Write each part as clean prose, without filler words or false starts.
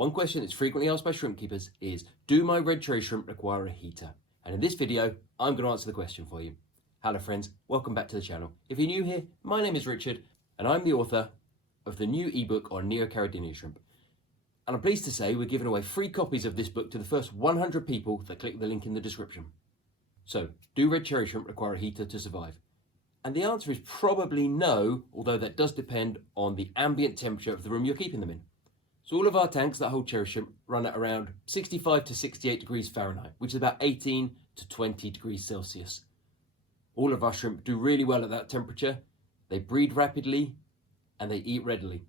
One question that's frequently asked by shrimp keepers is, do my red cherry shrimp require a heater? And in this video, I'm going to answer the question for you. Hello friends, welcome back to the channel. If you're new here, my name is Richard and I'm the author of the new ebook on Neocaridina shrimp. And I'm pleased to say we're giving away free copies of this book to the first 100 people that click the link in the description. So, do red cherry shrimp require a heater to survive? And the answer is probably no, although that does depend on the ambient temperature of the room you're keeping them in. So all of our tanks that hold cherry shrimp run at around 65 to 68 degrees Fahrenheit, which is about 18 to 20 degrees Celsius. All of our shrimp do really well at that temperature. They breed rapidly and they eat readily.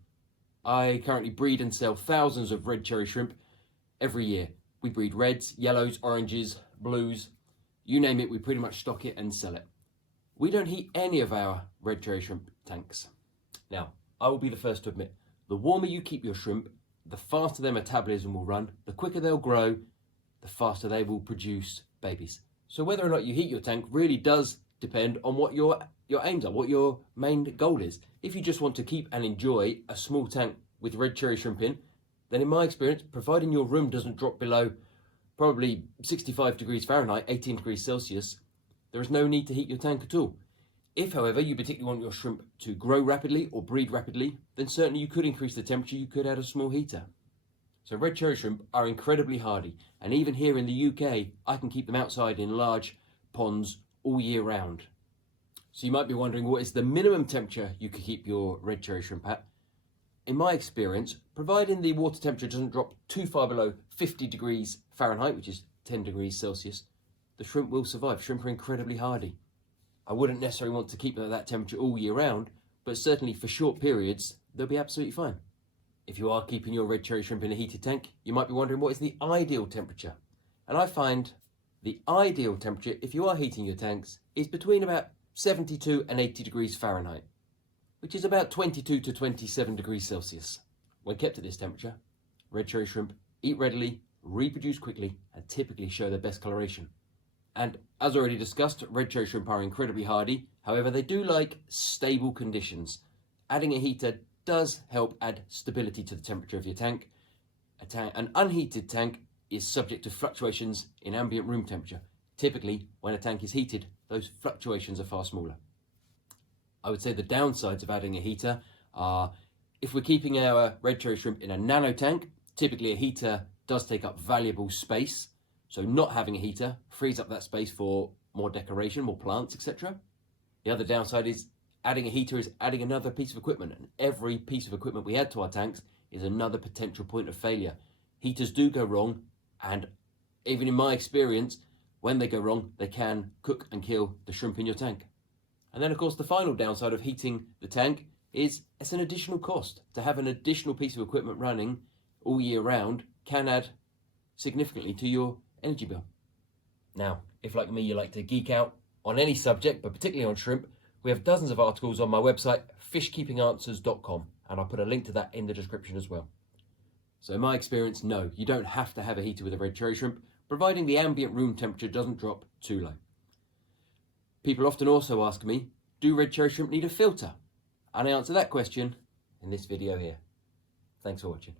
I currently breed and sell thousands of red cherry shrimp every year. We breed reds, yellows, oranges, blues, you name it, we pretty much stock it and sell it. We don't heat any of our red cherry shrimp tanks. Now, I will be the first to admit, the warmer you keep your shrimp, the faster their metabolism will run, the quicker they'll grow, the faster they will produce babies. So whether or not you heat your tank really does depend on what your aims are, what your main goal is. If you just want to keep and enjoy a small tank with red cherry shrimp in, then in my experience, providing your room doesn't drop below probably 65 degrees Fahrenheit, 18 degrees Celsius, there is no need to heat your tank at all. If, however, you particularly want your shrimp to grow rapidly or breed rapidly, then certainly you could increase the temperature, you could add a small heater. So red cherry shrimp are incredibly hardy, and even here in the UK, I can keep them outside in large ponds all year round. So you might be wondering, what is the minimum temperature you could keep your red cherry shrimp at? In my experience, providing the water temperature doesn't drop too far below 50 degrees Fahrenheit, which is 10 degrees Celsius, the shrimp will survive. Shrimp are incredibly hardy. I wouldn't necessarily want to keep them at that temperature all year round, but certainly for short periods, they'll be absolutely fine. If you are keeping your red cherry shrimp in a heated tank, you might be wondering, what is the ideal temperature? And I find the ideal temperature, if you are heating your tanks, is between about 72 and 80 degrees Fahrenheit, which is about 22 to 27 degrees Celsius. When kept at this temperature, red cherry shrimp eat readily, reproduce quickly, and typically show their best coloration. And as already discussed, red cherry shrimp are incredibly hardy. However, they do like stable conditions. Adding a heater does help add stability to the temperature of your tank. An unheated tank is subject to fluctuations in ambient room temperature. Typically, when a tank is heated, those fluctuations are far smaller. I would say the downsides of adding a heater are, if we're keeping our red cherry shrimp in a nano tank, typically a heater does take up valuable space. So not having a heater frees up that space for more decoration, more plants, etc. The other downside is adding a heater is adding another piece of equipment, and every piece of equipment we add to our tanks is another potential point of failure. Heaters do go wrong, and even in my experience, when they go wrong, they can cook and kill the shrimp in your tank. And then of course the final downside of heating the tank is it's an additional cost. To have an additional piece of equipment running all year round can add significantly to your energy bill. Now, if like me you like to geek out on any subject, but particularly on shrimp, we have dozens of articles on my website, fishkeepinganswers.com, and I'll put a link to that in the description as well. So in my experience, no, you don't have to have a heater with a red cherry shrimp, providing the ambient room temperature doesn't drop too low. People often also ask me, do red cherry shrimp need a filter? And I answer that question in this video here. Thanks for watching.